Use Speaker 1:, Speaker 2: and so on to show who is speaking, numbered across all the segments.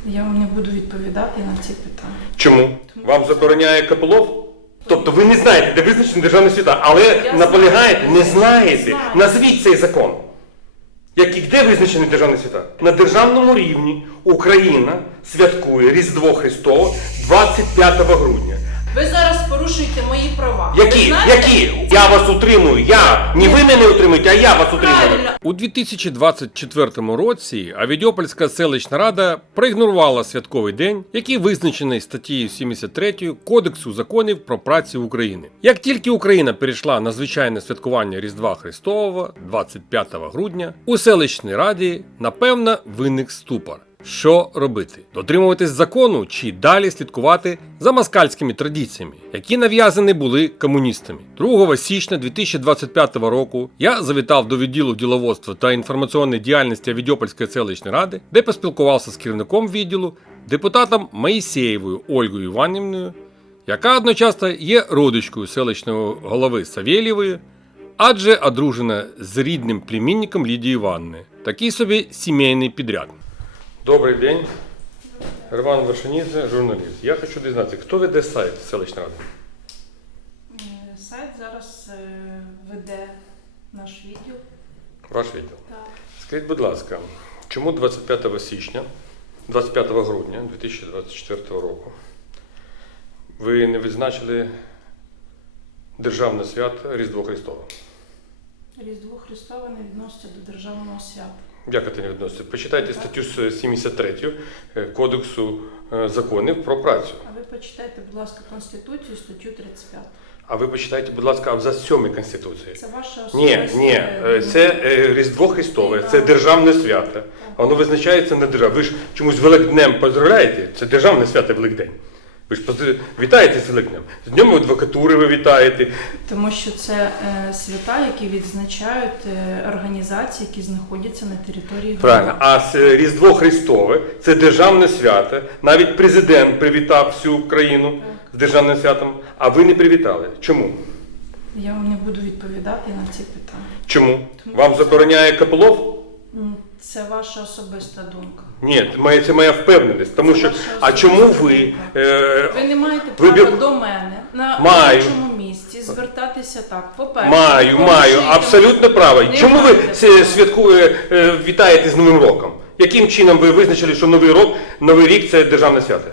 Speaker 1: Я вам не буду відповідати на ці питання.
Speaker 2: Чому? Вам забороняє Копилов? Тобто ви не знаєте, де визначені державні свята, але
Speaker 1: Я
Speaker 2: наполягаєте,
Speaker 1: знаю.
Speaker 2: не знаєте.
Speaker 1: Знаю.
Speaker 2: Назвіть цей закон. Де визначені державні свята? На державному рівні Україна святкує Різдво Христове 25 грудня.
Speaker 1: Ви зараз порушуєте мої права.
Speaker 2: Які?
Speaker 1: Ви знаєте?
Speaker 2: Які? Я вас утримую. Не ви мене утримуєте, а я вас утримую.
Speaker 1: Правильно.
Speaker 3: У 2024 році Авідіопольська селищна рада проігнорувала святковий день, який визначений статтею 73 Кодексу законів про працю України. Як тільки Україна перейшла на звичайне святкування Різдва Христового 25 грудня, у селищній раді, напевно, виник ступор. Що робити? Дотримуватись закону чи далі слідкувати за москальськими традиціями, які нав'язані були комуністами. 2 січня 2025 року я завітав до відділу діловодства та інформаційної діяльності Авідіопольської селищної ради, де поспілкувався з керівником відділу, депутатом Моїсеєвою Ольгою Іванівною, яка одночасно є родичкою селищного голови Савєлєвої, адже одружена з рідним племінником Лідії Іванівни. Такий собі сімейний підряд.
Speaker 2: Добрий день. Роман Вершинідзе, журналіст. Я хочу дізнатися, хто веде сайт селищної ради?
Speaker 1: Сайт зараз веде наш відділ.
Speaker 2: Ваш відділ.
Speaker 1: Так.
Speaker 2: Скажіть, будь ласка, чому 25 грудня 2024 року ви не відзначили державне свято Різдво Христове?
Speaker 1: Різдво Христове не відноситься до державного свята.
Speaker 2: Як це не відноситься? Почитайте статтю 73 Кодексу законів про працю.
Speaker 1: А ви почитайте, будь ласка, Конституцію, статтю 35.
Speaker 2: А ви почитайте, будь ласка, абзац 7 Конституції.
Speaker 1: Це ваша
Speaker 2: Ні,
Speaker 1: особиста...
Speaker 2: це Різдво Христове, це державне свято. Воно визначається на державі. Ви ж чомусь Великднем поздравляєте? Це державне свято Великдень. Ви ж вітаєте з Великднем. З Днем адвокатури ви вітаєте.
Speaker 1: Тому що це свята, які відзначають організації, які знаходяться на території
Speaker 2: Правильно.
Speaker 1: громади.
Speaker 2: А Різдво Христове – це державне свято. Навіть президент привітав всю країну з державним святом, а ви не привітали. Чому?
Speaker 1: Я вам не буду відповідати на ці питання.
Speaker 2: Чому?
Speaker 1: Тому
Speaker 2: Вам
Speaker 1: що
Speaker 2: забороняє Копилов?
Speaker 1: Це ваша особиста думка.
Speaker 2: Ні, це моя впевненість. Тому що, а чому ви...
Speaker 1: Ви не маєте
Speaker 2: ви
Speaker 1: права
Speaker 2: бі-
Speaker 1: до мене на
Speaker 2: Маю.
Speaker 1: робочому місці звертатися так. По-перше,
Speaker 2: Маю,
Speaker 1: порушуєте
Speaker 2: абсолютно право.
Speaker 1: Не
Speaker 2: Чому ви
Speaker 1: маєте
Speaker 2: вітаєте з Новим роком? Яким чином ви визначили, що Новий рік – це державне свято?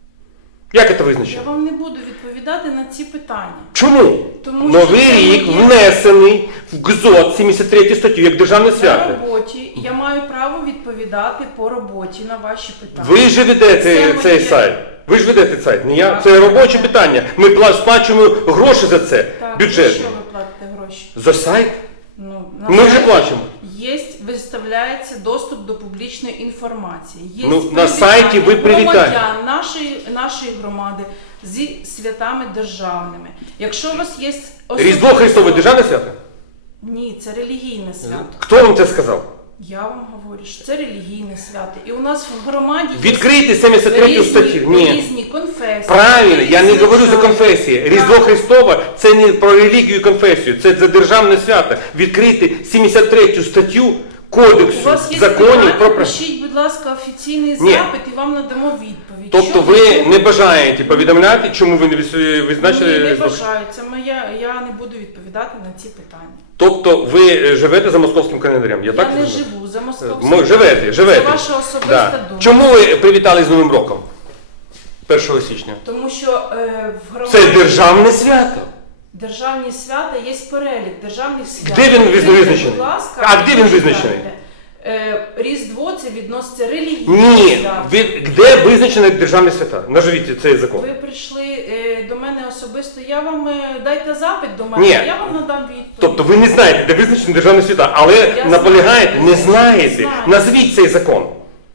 Speaker 2: Як це визначено?
Speaker 1: Я вам не буду відповідати на ці питання.
Speaker 2: Чому?
Speaker 1: Тому що
Speaker 2: Новий
Speaker 1: це
Speaker 2: рік
Speaker 1: моє-
Speaker 2: внесений в ГЗОТ 73 статтю як державне
Speaker 1: На
Speaker 2: свято.
Speaker 1: роботі я маю право відповідати по роботі на ваші питання.
Speaker 2: Ви ж ведете
Speaker 1: Це
Speaker 2: цей
Speaker 1: моє-
Speaker 2: сайт. Ви ж ведете сайт, не я.
Speaker 1: Так.
Speaker 2: Це робоче питання. Ми сплачуємо гроші за це,
Speaker 1: Так,
Speaker 2: бюджетні.
Speaker 1: за що ви платите гроші?
Speaker 2: За сайт?
Speaker 1: Ну, на
Speaker 2: Ми вже
Speaker 1: сайті
Speaker 2: плачемо.
Speaker 1: виставляється доступ до публічної інформації. Є
Speaker 2: Ну, на сайті ви
Speaker 1: громадян нашої громади зі святами державними. Якщо у вас є
Speaker 2: Різдво Христове державне свято?
Speaker 1: Ні, це релігійне свято.
Speaker 2: Хто вам це сказав?
Speaker 1: Я вам говорю, що це релігійне свято. І у нас в громаді є
Speaker 2: Відкрийте 73 статтю. Ні.
Speaker 1: різні конфесії.
Speaker 2: Правильно, я не
Speaker 1: різні
Speaker 2: говорю за
Speaker 1: звичаї.
Speaker 2: конфесії.
Speaker 1: Так.
Speaker 2: Різдво Христове – це не про релігію і конфесію, це за державне свято. Відкрийте 73 статтю
Speaker 1: У
Speaker 2: Кодексу
Speaker 1: вас є
Speaker 2: законів
Speaker 1: питання,
Speaker 2: про працю.
Speaker 1: пишіть, будь ласка, офіційний
Speaker 2: Ні.
Speaker 1: запит і вам надамо відповідь.
Speaker 2: Тобто
Speaker 1: Що
Speaker 2: ви не бажаєте повідомляти, чому ви не
Speaker 1: Ні,
Speaker 2: визначили
Speaker 1: не
Speaker 2: Різдво?
Speaker 1: бажаю. Це я не буду відповідати на ці питання.
Speaker 2: Тобто ви живете за московським календарем?
Speaker 1: Я
Speaker 2: так
Speaker 1: не
Speaker 2: зрозумів?
Speaker 1: живу за московським.
Speaker 2: Живете.
Speaker 1: Це ваша особиста
Speaker 2: Да.
Speaker 1: думка.
Speaker 2: Чому ви привітали з Новим роком? 1 січня.
Speaker 1: Тому що в громаді
Speaker 2: Це державне свято.
Speaker 1: державні свята є перелік державних свят.
Speaker 2: Де він
Speaker 1: Відкрийте,
Speaker 2: визначений?
Speaker 1: будь ласка,
Speaker 2: А де він
Speaker 1: почитайте.
Speaker 2: визначений?
Speaker 1: Різдво це відноситься релігійне
Speaker 2: Ні,
Speaker 1: свято.
Speaker 2: де визначені державні свята? Наживіть цей закон.
Speaker 1: Ви прийшли до мене особисто, я вам дайте запит до мене,
Speaker 2: Ні.
Speaker 1: я вам надам відповідь.
Speaker 2: Тобто ви не знаєте, де визначені державні свята, але
Speaker 1: Я
Speaker 2: наполягаєте,
Speaker 1: знаю.
Speaker 2: не знаєте.
Speaker 1: Знаю.
Speaker 2: Назвіть цей закон.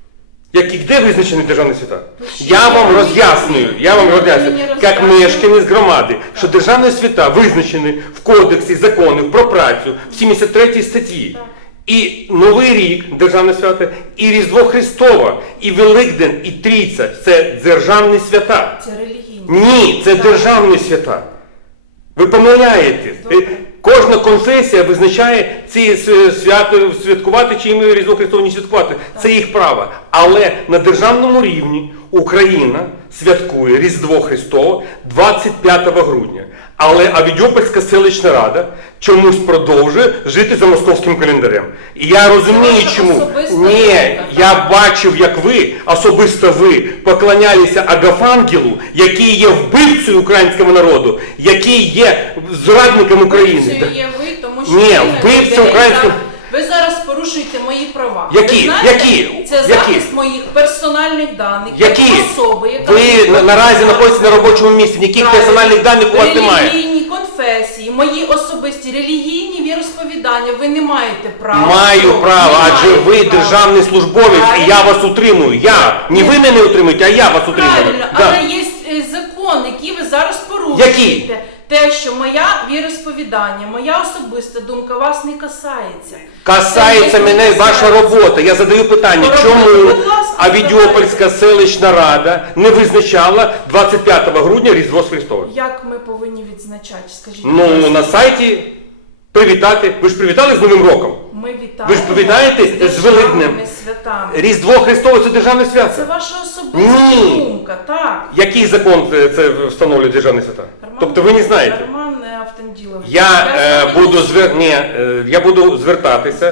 Speaker 2: Де визначені державні свята?
Speaker 1: Пишіть.
Speaker 2: Я вам роз'яснюю,
Speaker 1: Мені
Speaker 2: як
Speaker 1: роз'яснює.
Speaker 2: мешканець громади, що державні свята визначені в Кодексі законів про працю в 73 статті.
Speaker 1: Так.
Speaker 2: І Новий рік, державне свято, і Різдво Христове, і Великдень, і Трійця – це державні свята.
Speaker 1: Це релігійне.
Speaker 2: Ні, це
Speaker 1: Так.
Speaker 2: державні свята. Ви помиляєтесь.
Speaker 1: Добре.
Speaker 2: Кожна конфесія визначає ці свято святкувати, чи їм Різдво Христове не святкувати. Це їх право. Але на державному рівні Україна святкує Різдво Христове 25 грудня. Але Авідьопольська селищна рада чомусь продовжує жити за московським календарем. І я розумію,
Speaker 1: ваша
Speaker 2: чому.
Speaker 1: особиста
Speaker 2: Ні,
Speaker 1: думка,
Speaker 2: я бачив, як ви, особисто ви, поклонялися Агафангелу, який є вбивцею українського народу, який є зрадником України.
Speaker 1: Вбивцею є ви, тому що
Speaker 2: Ні,
Speaker 1: ви
Speaker 2: вбивця
Speaker 1: людей
Speaker 2: українського-
Speaker 1: Ви зараз порушуєте мої права.
Speaker 2: Які?
Speaker 1: Ви знаєте,
Speaker 2: Які?
Speaker 1: Це
Speaker 2: Які?
Speaker 1: захист моїх персональних даних.
Speaker 2: Які?
Speaker 1: як особи, яка
Speaker 2: Ви
Speaker 1: знаходиться
Speaker 2: наразі знаходитесь на робочому місці, ніяких
Speaker 1: Правильно.
Speaker 2: персональних даних у вас немає.
Speaker 1: Релігійні конфесії, мої особисті релігійні віросповідання, ви не маєте права.
Speaker 2: Маю
Speaker 1: цього.
Speaker 2: право,
Speaker 1: Не
Speaker 2: адже
Speaker 1: маєте
Speaker 2: ви
Speaker 1: права.
Speaker 2: державний службовець, і я вас утримую. Я. Не ви мене утримуєте, а я вас утримую.
Speaker 1: Правильно,
Speaker 2: Да.
Speaker 1: але є закон, який ви зараз порушуєте.
Speaker 2: Який?
Speaker 1: Те, що моя віросповідання, моя особиста думка вас не касається.
Speaker 2: Касається
Speaker 1: Це
Speaker 2: мене
Speaker 1: не
Speaker 2: ваша
Speaker 1: касається.
Speaker 2: робота. Я задаю питання,
Speaker 1: Робота,
Speaker 2: чому
Speaker 1: будь ласка,
Speaker 2: Авідьопольська селищна рада не визначала 25 грудня Різдво Христове?
Speaker 1: Як ми повинні відзначати, скажіть? будь
Speaker 2: Ну,
Speaker 1: ласка?
Speaker 2: на сайті привітати. Ви ж привітали з Новим роком?
Speaker 1: Ми вітаємо
Speaker 2: Ви ж повітаєтесь з
Speaker 1: державними
Speaker 2: Великднем?
Speaker 1: святами.
Speaker 2: Різдво Христове – це державне свято.
Speaker 1: Це ваша особиста
Speaker 2: Ні.
Speaker 1: думка, так.
Speaker 2: Який закон це встановлює державні свята? Тобто ви не знаєте?
Speaker 1: Роман Автанділович.
Speaker 2: Я буду звертатися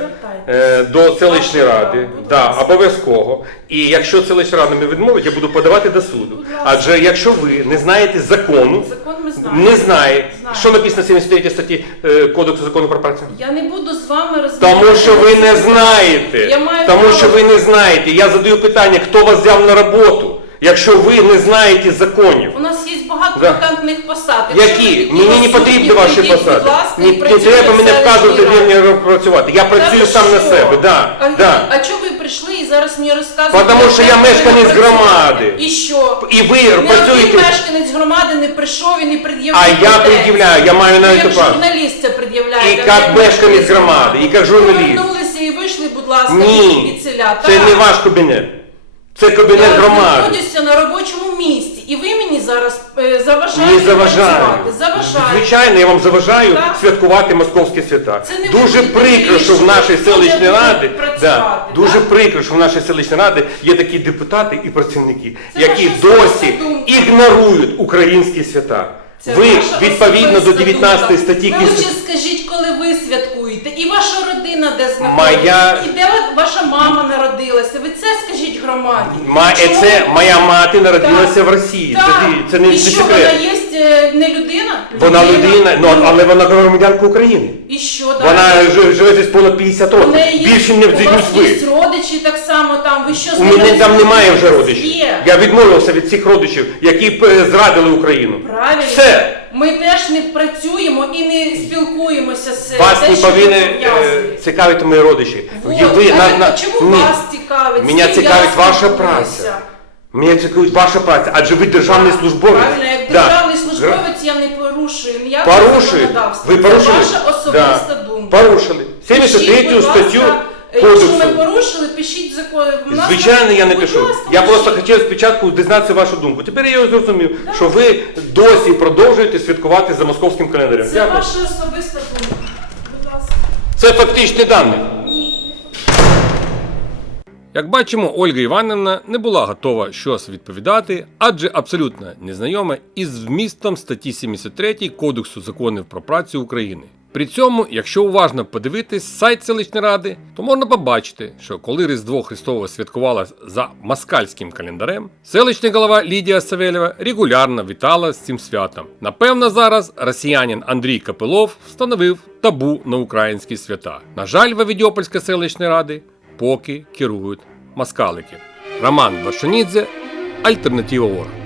Speaker 2: до селищної ради, да, обов'язково. І якщо селищна рада не відмовить, я буду подавати до суду.
Speaker 1: Будь ласка.
Speaker 2: Адже якщо ви не знаєте закону,
Speaker 1: Закон ми знаємо.
Speaker 2: не знає,
Speaker 1: Знаємо.
Speaker 2: що написано в 73 статті Кодексу закону про працю?
Speaker 1: Я не буду з вами розмовляти.
Speaker 2: Тому що ви не
Speaker 1: Я
Speaker 2: знаєте.
Speaker 1: маю
Speaker 2: Тому
Speaker 1: право-
Speaker 2: що ви не знаєте. Я задаю питання, хто вас взяв на роботу, якщо ви не знаєте законів.
Speaker 1: У нас є багато
Speaker 2: Да.
Speaker 1: вакантних посад. Якщо ви
Speaker 2: Які?
Speaker 1: такі
Speaker 2: Мені не
Speaker 1: розумні,
Speaker 2: потрібні ваші
Speaker 1: прийдіть,
Speaker 2: посади.
Speaker 1: Будь ласка,
Speaker 2: Не
Speaker 1: і
Speaker 2: треба
Speaker 1: працюйте
Speaker 2: мене
Speaker 1: в
Speaker 2: вказувати,
Speaker 1: селищній
Speaker 2: де
Speaker 1: раді.
Speaker 2: мені працювати. Я
Speaker 1: Та
Speaker 2: працюю
Speaker 1: ви
Speaker 2: сам на
Speaker 1: що?
Speaker 2: себе. Да, да.
Speaker 1: А чого ви прийшли і зараз мені розказуєте?
Speaker 2: Тому що я
Speaker 1: як ви
Speaker 2: мешканець
Speaker 1: працюєте?
Speaker 2: громади.
Speaker 1: І що?
Speaker 2: І ви
Speaker 1: Ні один
Speaker 2: працюєте.
Speaker 1: мешканець громади не прийшов і не пред'явив.
Speaker 2: А я
Speaker 1: претензій.
Speaker 2: пред'являю, я маю на
Speaker 1: Ви
Speaker 2: це
Speaker 1: як
Speaker 2: право.
Speaker 1: журналіст це пред'являєте.
Speaker 2: І
Speaker 1: а
Speaker 2: як
Speaker 1: не
Speaker 2: мешканець громади, і як журналіст.
Speaker 1: Повернулися і вийшли, будь ласка,
Speaker 2: Ні,
Speaker 1: від селя.
Speaker 2: це
Speaker 1: Так.
Speaker 2: не ваш кабінет. Це кабінет
Speaker 1: Я
Speaker 2: громади.
Speaker 1: знаходжуся на робочому місці, і ви мені зараз заважаєте
Speaker 2: Не заважаю.
Speaker 1: працювати. Заважаєте.
Speaker 2: Звичайно, я вам заважаю
Speaker 1: Так.
Speaker 2: святкувати московські свята.
Speaker 1: Це не
Speaker 2: Дуже
Speaker 1: буде
Speaker 2: прикро, що в
Speaker 1: рішення,
Speaker 2: нашій
Speaker 1: хто
Speaker 2: селищній
Speaker 1: буде
Speaker 2: раді,
Speaker 1: працювати,
Speaker 2: дуже
Speaker 1: так?
Speaker 2: прикро, що в нашій селищній раді є такі депутати і працівники,
Speaker 1: Це
Speaker 2: які
Speaker 1: ваша особиста
Speaker 2: досі
Speaker 1: думка.
Speaker 2: ігнорують українські свята.
Speaker 1: Це
Speaker 2: Ви
Speaker 1: ваша
Speaker 2: відповідно до
Speaker 1: особиста
Speaker 2: 19
Speaker 1: думка.
Speaker 2: статті
Speaker 1: Ви лучше скажіть, коли ви святкуєте, і ваша родина де знаходиться,
Speaker 2: Моя-
Speaker 1: і де ваша мама народилася. Ви це скажіть громаді. Чому
Speaker 2: Це
Speaker 1: ви-
Speaker 2: моя мати народилася
Speaker 1: Так.
Speaker 2: в Росії.
Speaker 1: Так.
Speaker 2: Це не
Speaker 1: І що,
Speaker 2: секрет.
Speaker 1: вона є не людина?
Speaker 2: Вона людина, але вона громадянка України.
Speaker 1: І що далі?
Speaker 2: Вона живе здесь понад 50
Speaker 1: У
Speaker 2: років.
Speaker 1: неї є-
Speaker 2: Більше не
Speaker 1: у вас
Speaker 2: ніж ви.
Speaker 1: є родичі так само там. Ви що з
Speaker 2: У
Speaker 1: ними
Speaker 2: мене там немає вже
Speaker 1: спілкуєтесь?
Speaker 2: родичів.
Speaker 1: Є.
Speaker 2: Я відмовився від цих родичів, які зрадили Україну.
Speaker 1: Правильно.
Speaker 2: Все.
Speaker 1: Ми теж не працюємо і не спілкуємося з
Speaker 2: Вас
Speaker 1: те,
Speaker 2: не
Speaker 1: що ви
Speaker 2: повинні
Speaker 1: пов'язуєте.
Speaker 2: цікавити мої родичі.
Speaker 1: Вот.
Speaker 2: Ви
Speaker 1: А чому
Speaker 2: Ні.
Speaker 1: вас цікавить?
Speaker 2: Мене
Speaker 1: З ким
Speaker 2: цікавить
Speaker 1: я
Speaker 2: ваша
Speaker 1: спілкуюся?
Speaker 2: праця. Мене цікавить ваша праця, адже ви державний службовець.
Speaker 1: Правильно, як
Speaker 2: Да.
Speaker 1: державний службовець я не порушую ніякого
Speaker 2: Порушуєте.
Speaker 1: законодавства.
Speaker 2: Ви порушили?
Speaker 1: Це ваша особиста
Speaker 2: Да.
Speaker 1: думка.
Speaker 2: Порушили. 73
Speaker 1: Пишіть, будь
Speaker 2: статтю
Speaker 1: ласка, Якщо ми
Speaker 2: Кодексу.
Speaker 1: порушили, пишіть закон. У нас
Speaker 2: Звичайно, я не
Speaker 1: будь
Speaker 2: пишу.
Speaker 1: ласка,
Speaker 2: Я просто
Speaker 1: пишіть.
Speaker 2: хотів спочатку дізнатися вашу думку. Тепер я зрозумів, що ви досі продовжуєте святкувати за московським календарем.
Speaker 1: Це
Speaker 2: Дякую.
Speaker 1: ваша особиста думка. Будь ласка.
Speaker 2: Це фактичні дані.
Speaker 3: Як бачимо, Ольга Іванівна не була готова щось відповідати, адже абсолютно незнайома із змістом статті 73 Кодексу законів про працю України. При цьому, якщо уважно подивитись сайт селищної ради, то можна побачити, що коли Різдво Христове святкувалось за москальським календарем, селищний голова Лідія Савельєва регулярно вітала з цим святом. Напевно, зараз росіянин Андрій Капилов встановив табу на українські свята. На жаль, в Авідьопольській селищній раді поки керують москалики. Роман Вершинідзе, Альтернатива Орг.